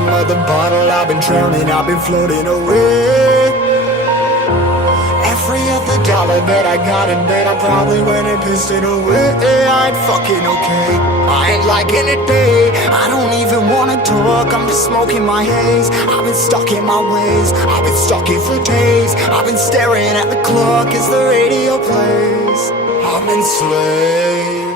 bottom of the bottle, I've been drowning, I've been floating away. Every other dollar that I got in bed, I probably went and pissed it away. I ain't fucking okay, I ain't liking it, babe. I don't even wanna talk, I'm just smoking my haze. I've been stuck in my ways, I've been stuck here for days. I've been staring at the clock as the radio plays. I'm enslaved.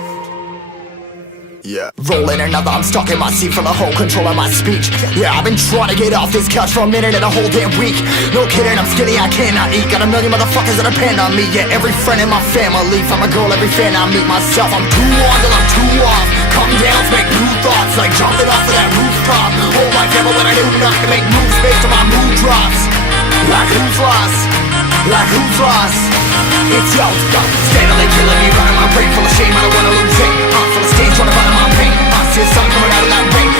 Yeah. Rolling another, I'm stuck in my seat for the whole control of my speech. Yeah, I've been trying to get off this couch for a minute and a whole damn week. No kidding, I'm skinny, I cannot eat. Got a million motherfuckers that depend on me. Yeah, every friend in my family, from a girl, every fan I meet myself. I'm too on till I'm too off. Come down to make new thoughts, like jumping off of that rooftop. Whole life ever when I do not to make moves based on my mood drops. Like who's lost? Like who's lost? It's yo, steadily killing me, running my brain full of shame, I don't wanna lose it. Full of stage, trying to find my pain. See the sun coming out of that rain.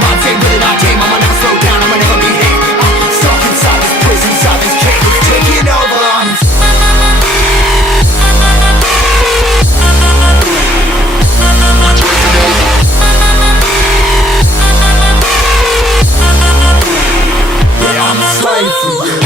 Mind say really not tame, I'ma never slow down, I'ma never behave. Stuck inside this prison, inside this cage, it's taking over. Yeah, I'm a slave for you.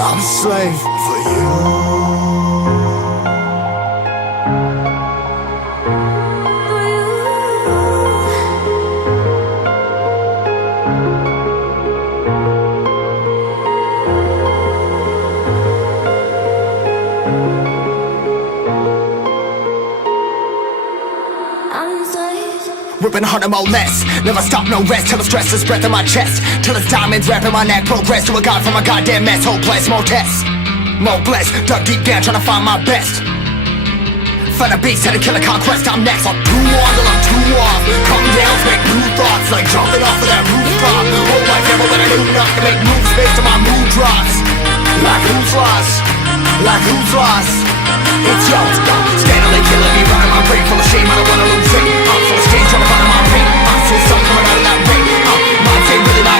I'm a slave for you. Ripping harder, more less. Never stop, no rest. Till the stress is breath in my chest. Till it's diamonds wrapping my neck. Progress to a god from a goddamn mess. Hopeless, more tests, more blessed. Dug deep down, trying to find my best. Find a beast, had to kill a conquest. I'm next. I'm too on till I'm too off. Come down, make new thoughts, like jumping off of that rooftop. Whole life ever when I do not to make moves based on my mood drops. Like who's lost? Like who's lost? It's yo, steadily killing me, running my brain full of shame. I don't wanna lose it. Full of stage, trying to find my pain. See the sun coming out of that rain. Mind say really not